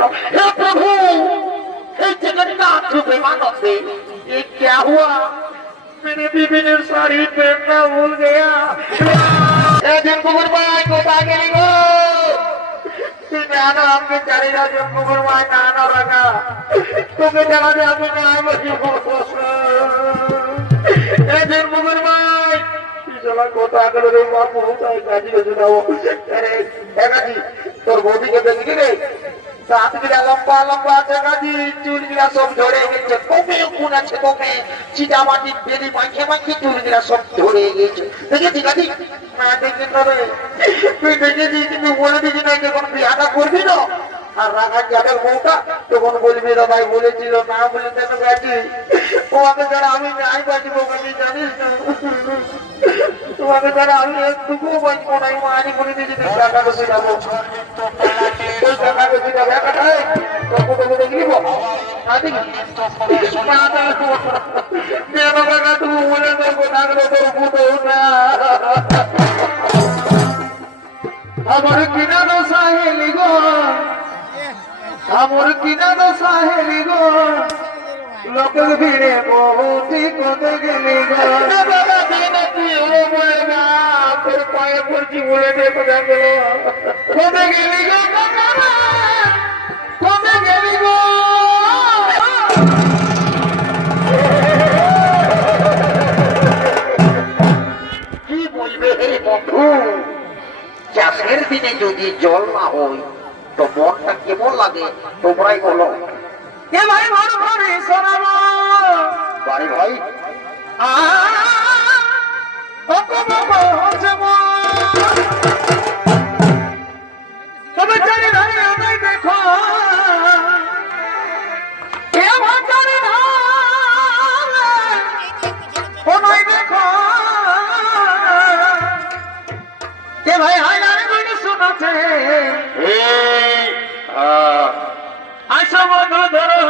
বলো হে প্রভু हे जगन्नाथ प्रेमानंदे ये क्या हुआ मैंने विपिन साड़ी पहनना भूल गया জন্মগুর ভাই কোথায় গেলি গো তোর বউ সাত গিরা লম্বা লম্বা আছে কাজী চুল গিরা সব ধরে গেছে। তোকে কোন আছে তোকে চিটা মাটি বেলি মাখে মাখে চুল গিরা সব ধরে গেছে। দেখেছি দেখি তুই বলে দিবি না, যখন বিয়াটা করবি না, আর রাখার যাদের বউটা, তখন বলবি দাদাই বলেছিল, না বলে কেন গেছি তোমাকে যারা আমি নাই বাঁচি বউকে জানিস তোমাকে যারা আমি একটুকুও বাঁচবো না, আমি করে দিয়েছি তুই টাকাটা দেখি দেখো দেবো থাকলে তোর বুঝো না আমার কিনা দশা হেলি গো। আমার কিনা দশা হেলি গো। লোকের ভিড়ে বহুতি কোতে গেলি গো। তোর পায়ে পড়ছি বলে দে কোথা গেল? গেলি গো চাষের দিনে যদি জল না হয় তো মনটা কেমন লাগে? তোমরাই বলো। ভাই বড় ভাবে শোনাবো বাড়ি ভাই তবে জানি ভাই দেখো। এ ভাই হাই শোনাতে এই, বন্ধু ধরো।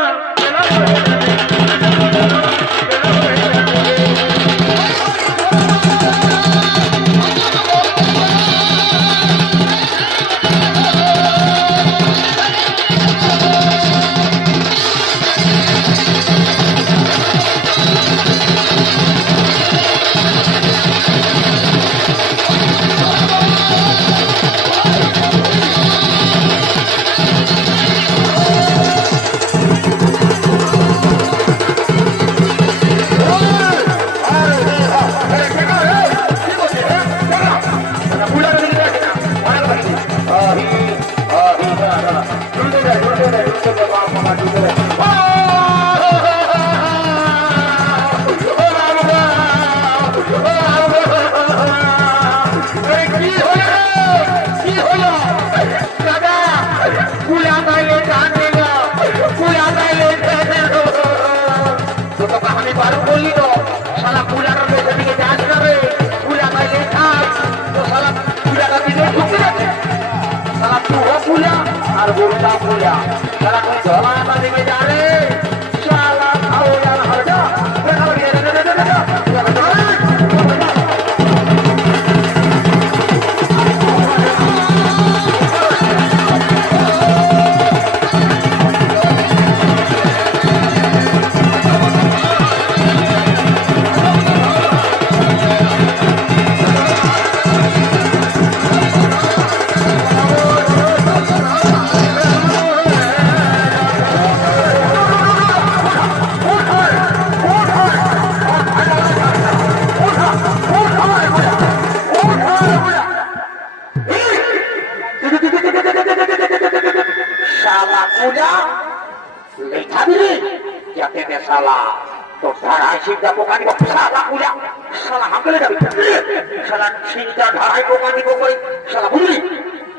সিদ্ধা ধারায় পোকা দিব কই? শালা বুঝলি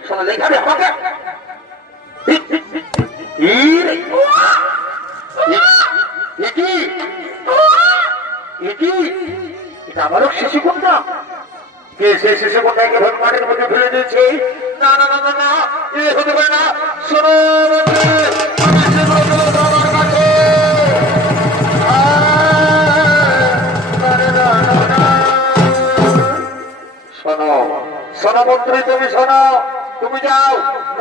শালা লেখা দে আমাকে। আমারও শিশু কোনটা? কে সে শিশু কোনটাকে ভগবানের মধ্যে ফেলে দিয়েছে? না না না না না, এ হতে পারে না। শোনো মন্ত্রী তুমি শোনো, তুমি যাও,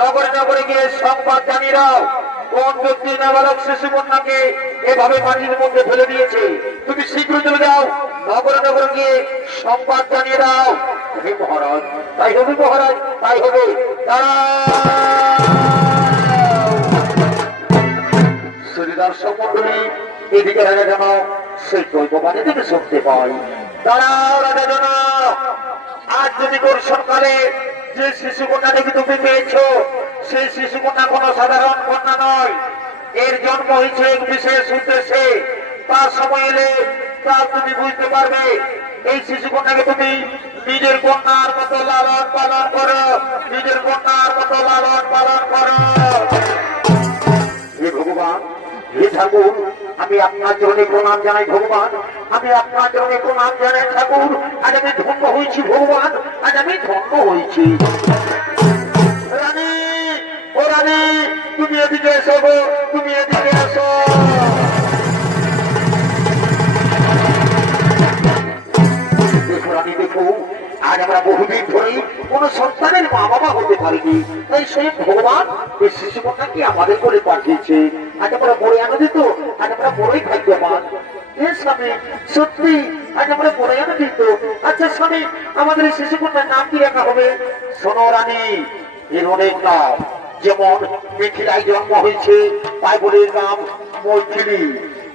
নগরে নগরে গিয়ে সংবাদ জানিয়ে দাও। কোন ব্যক্তি নাবালক শিশু কন্যাকে এভাবে মাটির মধ্যে ফেলে দিয়েছে? তুমি শীঘ্রই চলে যাও, নগরে নগরে গিয়ে সংবাদ জানিয়ে দাও। হে মহারাজ, তাই হবে মহারাজ, তাই হবে। শ্রী দর্শক মন্ডলী এদিকে রাজা যেন সেই দৈববাণী থেকে শুনতে পাই। দাঁড়াও রাজা যেন আজ যদি তোর সরকারে যে শিশু কন্যা দেখে তুমি পেয়েছ, সেই শিশু কন্যা কোনো সাধারণ কন্যা নয়। এর জন্ম হয়েছে এক বিশেষ উদ্দেশ্যে। তার সময় এলে তার তুমি বুঝতে পারবে। এই শিশু কন্যাকে তুমি নিজের কন্যার মতো লালন পালন করো। নিজের কন্যার মতো লালন পালন করো। ভগবান, হে ঠাকুর আমি আপনার জন্য প্রণাম জানাই ভগবান। আমি আপনার জন্য প্রণাম জানাই ঠাকুর। আজ আমি ধন্য হয়েছি ভগবান। আজ আমি ধন্য হয়েছি। তুমি এদিকে এসো গো, তুমি এদিকে এসো। আমরা বহুদিন ধরে কোন সন্তানের মা বাবা হতে পারিনি। তাই সেই ভগবান এই শিশু কন্যাকে আমাদের করে পাঠিয়েছে। বড় বড়ই স্বামী সত্যি বড় আচ্ছা স্বামী আমাদের নাম কি রাখা হবে? সোনো রানী এর অনেক নাম। যেমন মিথিলায় জন্ম হয়েছে তাই বলে নাম মৈথিলী।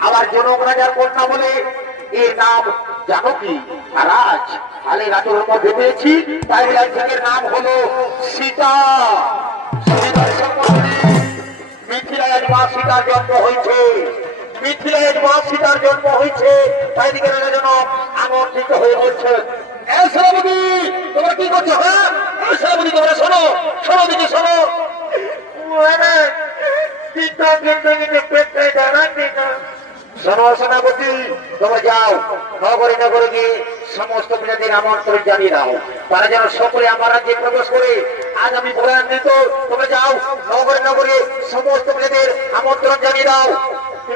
আবার জনক রাজার কন্যা বলে এর নাম জানো কি? রাজ আলে রাজের মধ্যে পেয়েছি তাই রাজ্যের নাম হলো সীতা। মণ্ডলী, মিথিলায় সীতার জন্ম হয়েছে। মিথিলায় সীতার জন্ম হয়েছে। তাই দিকে যেন আনন্দিত হয়ে বলছে এ সেনাপতি তোমরা কি করছ হ্যাঁ? এ সেনাপতি তোমরা শোনো শোনো দিকে শোনো। মহারাজ সীতা কিন্তু কিন্তু পেটে দাঁড়াচ্ছে না শোনো সেনাপতি তোমরা যাও। নগরে নগরে গিয়ে সমস্ত প্রজাতির আমন্ত্রণ জানিয়ে দাও। তারা যেন সকলে আমার রাজ্যে প্রবেশ করে আজ আমি বলে আনন্দিত তোমরা যাও নগরে নগরে সমস্ত মেয়েদের আমন্ত্রণ জানিয়ে দাও। হে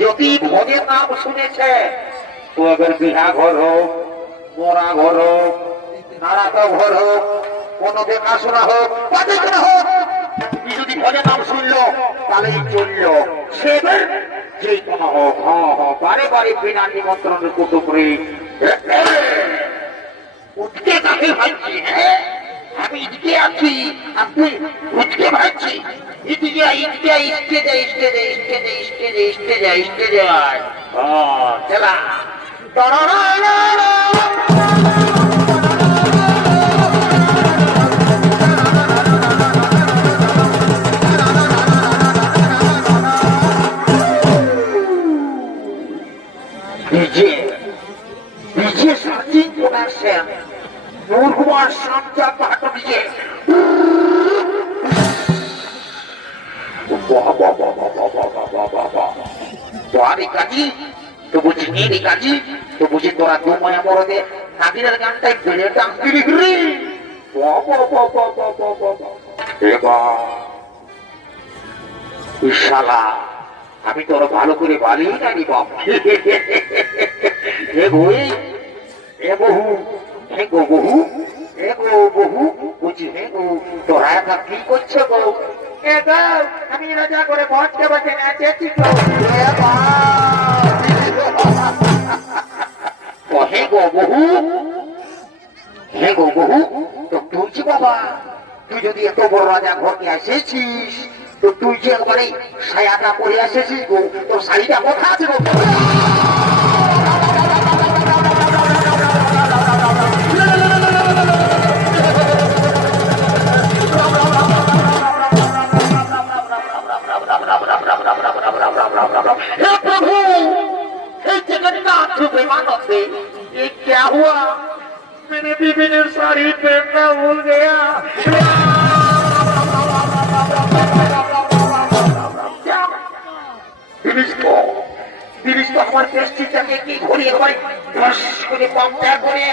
যদি ভোজের নাম শুনেছে, তো এবার বিহা ঘর হোক, মোরা ঘর হোক নারাকা ঘর হোক, কোনো দেখাশোনা হোক, বা হোক ভোজের নাম শুনলো তাহলেই চলল। সে যে কোনো হোক হ্যাঁ বারে বারে বিনা নিমন্ত্রণের কুটুম রে উঠতে কাকে ভাবছি হ্যাঁ? আমি ইটকে আছি, আপনি উঠকে ভাবছি। ইটকে ইটকে ইটকে ইটকে ইটকে ইটকে ইটকে চলা আমি তোর ভালো করে বালি না নি এ বহু হে গো বহু এ গো বহু বুঝি হে গো তোরা এটা কি করছে গো। এ আমি রাজা করে বসকে বসে নাচেছি গো হে গো বহু? হে গো বহু, তো যে বাবা, তুই যদি এত বড় রাজা ঘরকে এসেছিস, তো তুই যে একবারে সায়াটা পরে এসেছিস গো, তোর শাড়িটা কোথা আছে গো? हे प्रभु हे जगत का बेमानत से ये क्या हुआ मैंने बीबी ने साड़ी पहनना भूल गया জিনিস তো জিনিস তো আমার পেস্টিটাকে কি ঘুরি একবার ধস করে পাম্পটা করে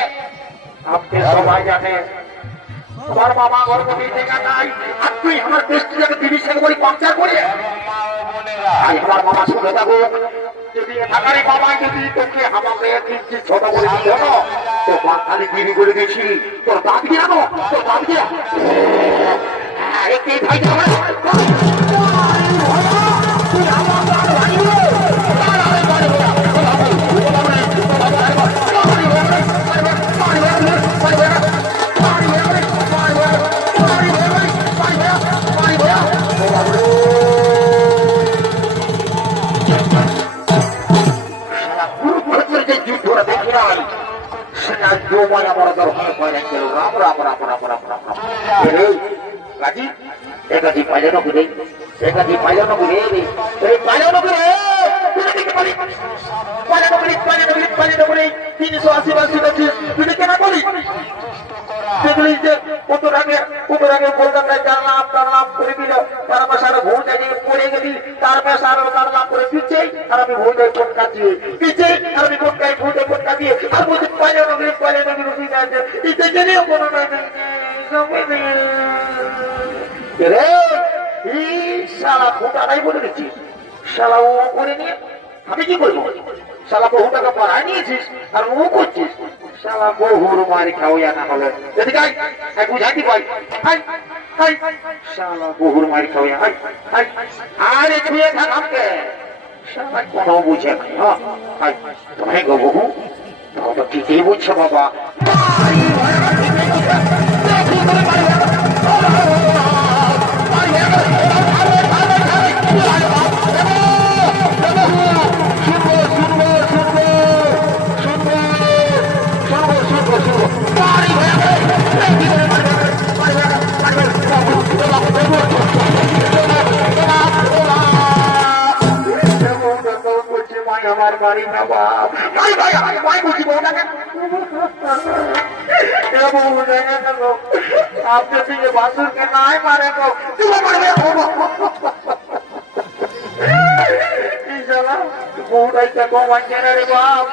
আপনি সবাই জানেন তোমার মামা গর্ভবতী দেখা নাই আর তুই আমার পেস্টিটাকে জিনিস একবারই পাংচার করে আই তোমার মামা শুনে থাকো যদি থাকারি বাবা, যদি তোকে আমাকে কিঞ্চিত ছোট বলে দিল তোর দাঁত গিরা তো তোর দাঁত গিরা ভাই গাজি পাইলো করে এ গাজি পাইলো করে রে এ পাইলো করে পাইলো করে পাইলো করে পাইলো করে তিনশো আশি বাসি বাসি তুই কেন বলি দেখলি যে কত আগে কত আগে কলকাতায় জানলাম টানলাম করে দিল তার পেশারে ভোট জানিয়ে পড়ে গেলি তার পেশার টানলাম করে দিচ্ছে আর আমি ভোট দেয় ভোট কাটিয়ে দিচ্ছে আর আমি ভোট খাই ভোট ভোট আর বলছি পাইলে নগরী পাইলে নগরী ঠিক আছে দিতে গেলেও কোনো এই শালা খোটাটাই বলে দিচ্ছিস শালা ও করে নিয়ে আমি কি করব? শালা বহু টাকা পড়ায় নিয়েছিস আর ও করছিস। শালা বহুর মারি খাও না হলে। বুঝাইতে পারি শালা বহুর মারি খাও হাই হাই ছুঁয়ে বুঝে নাই হ্যাঁ গো বহু। ঠিকই বুঝছ বাবা। নবাব ভাই ভাই আমি ভাই বাপ।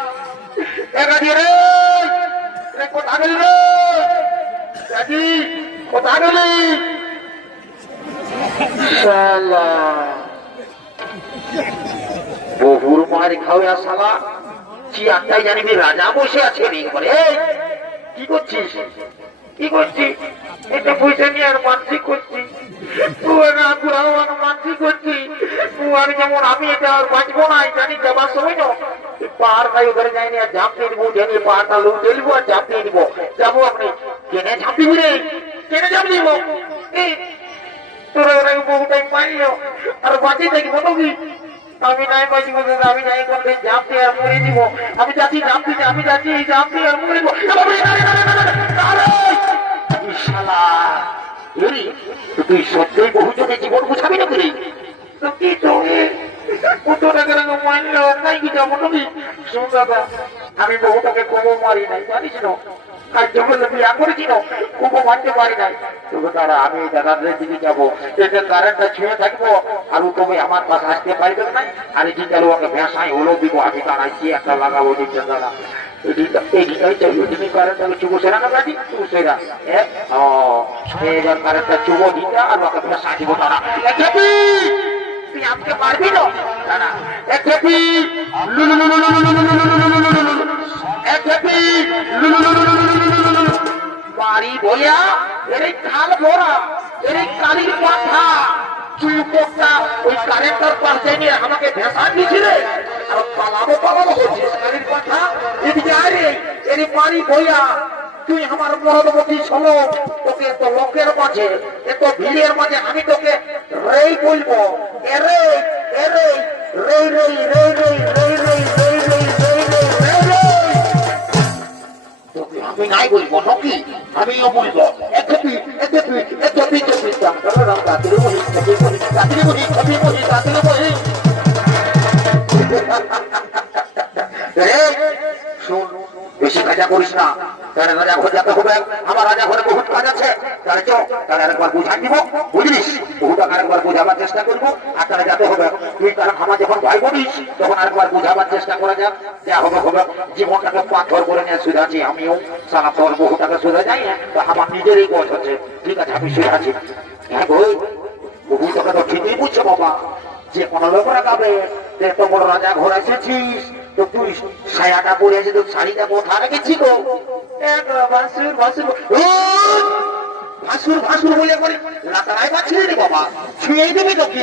দেখা দিয়ে রে কোথা গেলি রে? দেখি কোথা বহুর মার খাওয়া শালা। চিয়ারটাই জানিবি রাজা বসে আছে রে এই, কি করছিস? কি করছিস? এটা পয়সা নিয়ে আর মানসিক করছি। পাহাড় নাই ওখানে যাইনি আর ঝাঁপ দিয়ে জানি পাহাড়টা লোক ঢেলবো আর ঝাঁপ দিয়ে যাব আপনি। কেনে ঝাঁপ রে? কেনে ঝাঁপ দিব? এই, তোরা ওরা বহুটাই পাইল। আর বাঁচিয়ে থাকব নাকি আমি নাই বাঁচিব দাদা আমি নাই করলে ঝাঁপ দিয়ে আর মরে দিব আমি যাচ্ছি ঝাঁপ দিতে আমি যাচ্ছি এই ঝাঁপ দিয়ে আর মরে দিব শালা তুই সত্যই বহু চোখে জীবন না করে তো কি দাদা আমি কমও মারি নাই জানিস না কার্যকরী করেছিল কুপো মানতে পারি নাই তবে তারা আমি দাদাদের দিকে যাব এতে তার একটা ছুঁয়ে থাকব আর তুমি আমার পাশে আসতে পারবে না আমি কি তাহলে ওকে ভেসাই হলো দিব আমি তারা কি একটা লাগাবো দিচ্ছে দাদা চুবো দিতে আর ওকে ভেসা দিব তারা আপনি পারবি না তারা শাড়ি ভোয়া এর খাল ভরা এর কালির মাথা চুলকোটা ওই নিয়ে আমাকে ভেসা দিয়েছিলে আর পালাবো পালাবো হচ্ছিস কালির মাথা এদিকে আরে এর পানি তুই আমার মহলবতী শোনো তোকে তো লোকের মাঝে এত ভিড়ের মাঝে আমি তোকে রেই বলব এরে এরে রেই রেই রে রেই রেই রেই আমি নাই বলব, নাকি? আমিও বলব বহি বহি বহি বহি বহি করিস বুঝাই দিব, বুঝলিস? বহুটা আরেকবার বোঝাবার চেষ্টা করব, আর তাহলে যেতে হবে। তুই তার আমার যখন ভাই বলিস তখন আরেকবার বোঝাবার চেষ্টা করে যাক। জীবনটাকে পাথর করে নিয়ে শুধু আছি আমিও সারা তোর বহুটাকে শুধু যাই তো আমার নিজেরই গোছ হচ্ছে। ঠিক আছে, আমি শুধু আছি। হ্যাঁ বহু তোকে তো ঠিকই বুঝছ বাবা। যে কোনো লোকরা গাবে এত বড় রাজা ঘর এসেছিস তো তুই সায়াটা পরে আছে তো শাড়িটা কোথা রেখেছি গো? ভাসুর ভাসুর বলে করে লাতারাই পাচ্ছিলে রে বাবা। ছুঁয়ে দেবে তো কি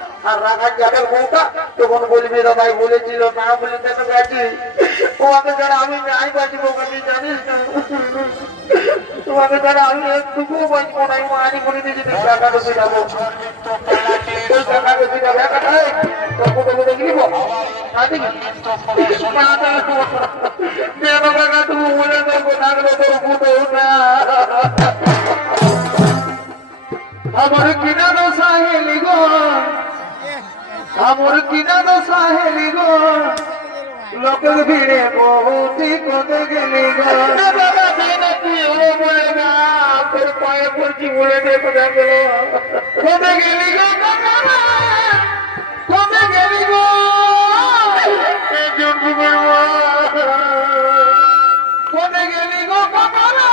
আর রাখার যাদের বউটা? তখন বলবি দাদাই বলেছিল, না বলে দেখো গেছি? তোমাকে যারা আমি নাই জানিস তোমাকে যারা আমি একটুকুও বলে দিয়েছি টাকা বেশি যাব। টাকা হ্যাঁ, বেশি তুমি বলে আমার কিনা দোষা হেলি গো। আমার কিনানো সাহেলি গো লোকের ভিড়ে বহুতি কোতে গেলি গো বাবা দিন তুই ও বলে না তোর পায়ে পড়ছি বলে দে কোথা গেল কোতে গেলি গো? কোতে গেলি গো এই গেলি গো কাকারা?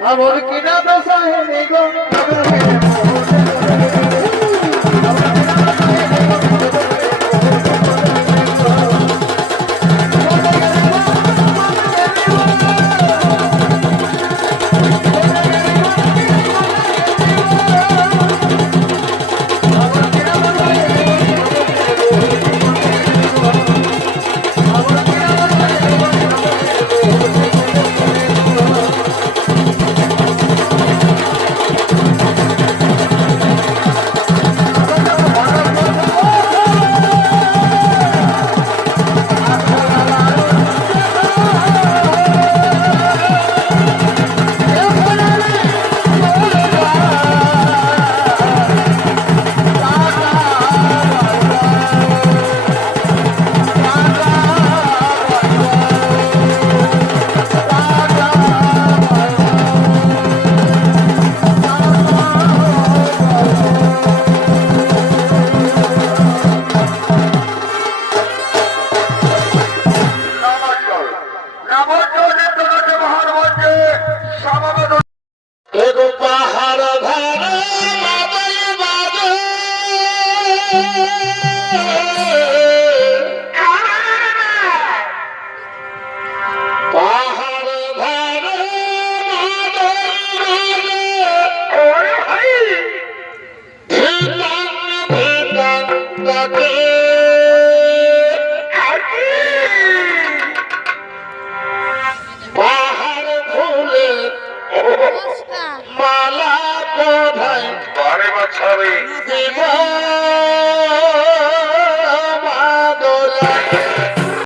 আমার কিনা দশা হে গো দেখতে